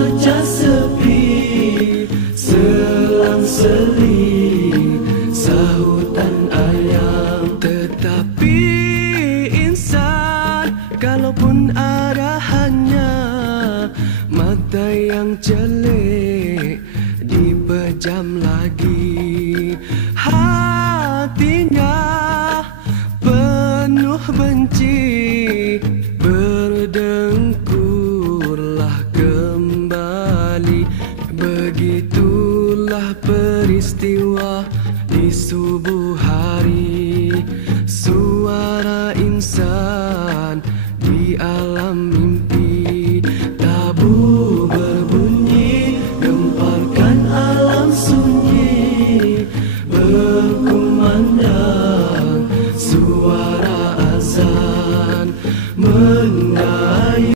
saja sepi, selang-seling sahutan ayam. Tetapi insan, kalaupun ada hanya mata yang jelek,